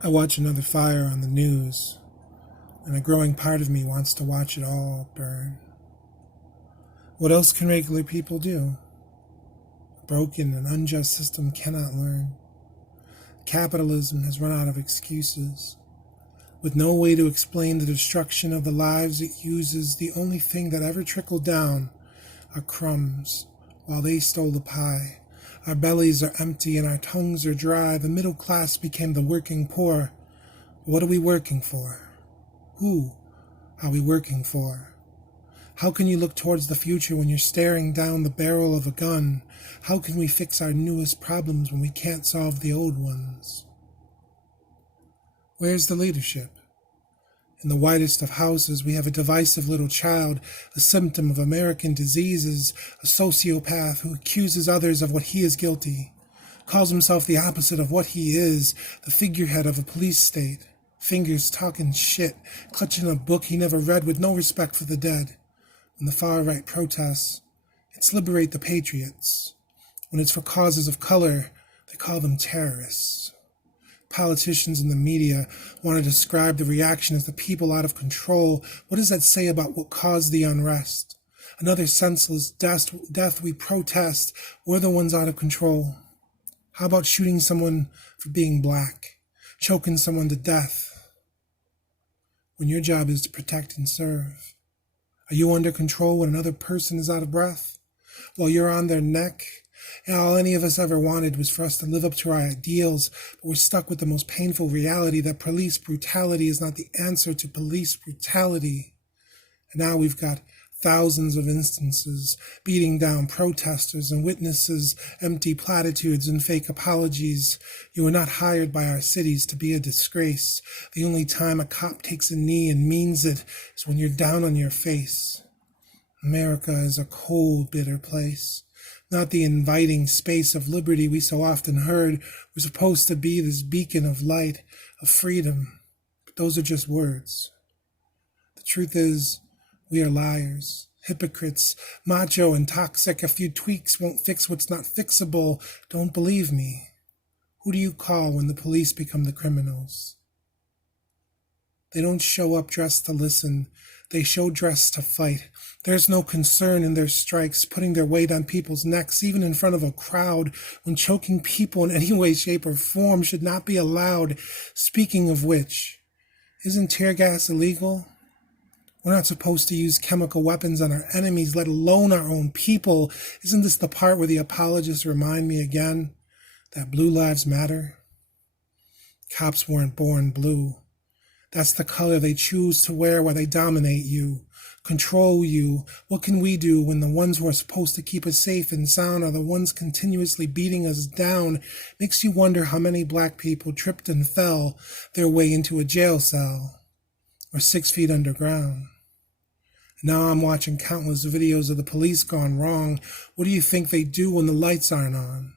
I watch another fire on the news, and a growing part of me wants to watch it all burn. What else can regular people do? A broken and unjust system cannot learn. Capitalism has run out of excuses. With no way to explain the destruction of the lives it uses, the only thing that ever trickled down are crumbs, while they stole the pie. Our bellies are empty and our tongues are dry. The middle class became the working poor. What are we working for? Who are we working for? How can you look towards the future when you're staring down the barrel of a gun? How can we fix our newest problems when we can't solve the old ones? Where's the leadership? In the whitest of houses, we have a divisive little child, a symptom of American diseases, a sociopath who accuses others of what he is guilty, calls himself the opposite of what he is, the figurehead of a police state, fingers talking shit, clutching a book he never read with no respect for the dead. When the far-right protests, it's liberate the patriots. When it's for causes of color, they call them terrorists. Politicians and the media want to describe the reaction as the people out of control. What does that say about what caused the unrest? Another senseless death we protest. We're the ones out of control. How about shooting someone for being black? Choking someone to death? When your job is to protect and serve. Are you under control when another person is out of breath? While you're on their neck? And all any of us ever wanted was for us to live up to our ideals, but we're stuck with the most painful reality that police brutality is not the answer to police brutality. And now we've got thousands of instances, beating down protesters and witnesses, empty platitudes and fake apologies. You were not hired by our cities to be a disgrace. The only time a cop takes a knee and means it is when you're down on your face. America is a cold, bitter place. Not the inviting space of liberty we so often heard. We're supposed to be this beacon of light, of freedom. But those are just words. The truth is, we are liars, hypocrites, macho and toxic. A few tweaks won't fix what's not fixable. Don't believe me. Who do you call when the police become the criminals? They don't show up dressed to listen. They show dressed to fight. There's no concern in their strikes, putting their weight on people's necks, even in front of a crowd, when choking people in any way, shape, or form should not be allowed. Speaking of which, isn't tear gas illegal? We're not supposed to use chemical weapons on our enemies, let alone our own people. Isn't this the part where the apologists remind me again that blue lives matter? Cops weren't born blue. That's the color they choose to wear while they dominate you, control you. What can we do when the ones who are supposed to keep us safe and sound are the ones continuously beating us down? Makes you wonder how many black people tripped and fell their way into a jail cell or 6 feet underground. Now I'm watching countless videos of the police gone wrong. What do you think they do when the lights aren't on?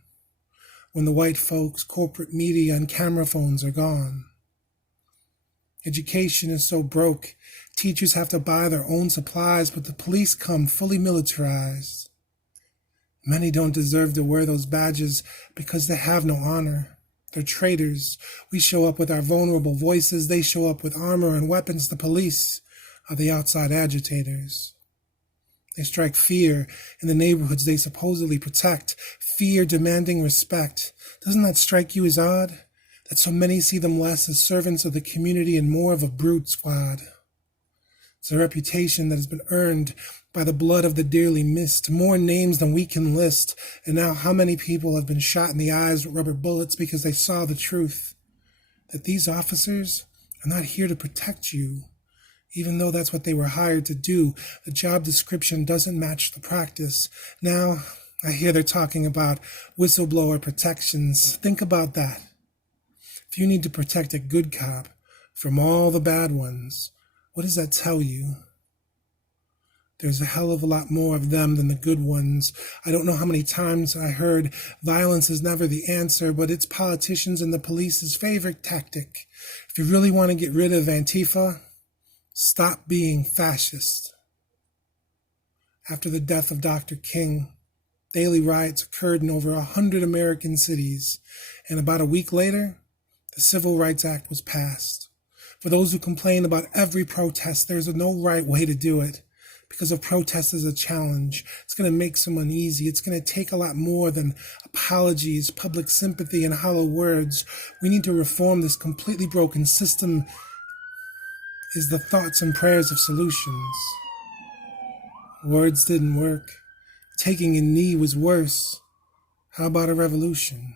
When the white folks, corporate media, and camera phones are gone? Education is so broke, teachers have to buy their own supplies, but the police come fully militarized. Many don't deserve to wear those badges because they have no honor. They're traitors. We show up with our vulnerable voices. They show up with armor and weapons. The police are the outside agitators. They strike fear in the neighborhoods they supposedly protect, fear demanding respect. Doesn't that strike you as odd? That so many see them less as servants of the community and more of a brute squad. It's a reputation that has been earned by the blood of the dearly missed, more names than we can list, and now how many people have been shot in the eyes with rubber bullets because they saw the truth, that these officers are not here to protect you, even though that's what they were hired to do. The job description doesn't match the practice. Now, I hear they're talking about whistleblower protections. Think about that. If you need to protect a good cop from all the bad ones, what does that tell you? There's a hell of a lot more of them than the good ones. I don't know how many times I heard violence is never the answer, but it's politicians and the police's favorite tactic. If you really want to get rid of Antifa, stop being fascist. After the death of Dr. King, daily riots occurred in over 100 American cities, and about a week later, The Civil Rights Act was passed. For those who complain about every protest, there's no right way to do it. Because a protest is a challenge. It's going to make someone uneasy. It's going to take a lot more than apologies, public sympathy, and hollow words. We need to reform this completely broken system. Is the thoughts and prayers of solutions. Words didn't work. Taking a knee was worse. How about a revolution?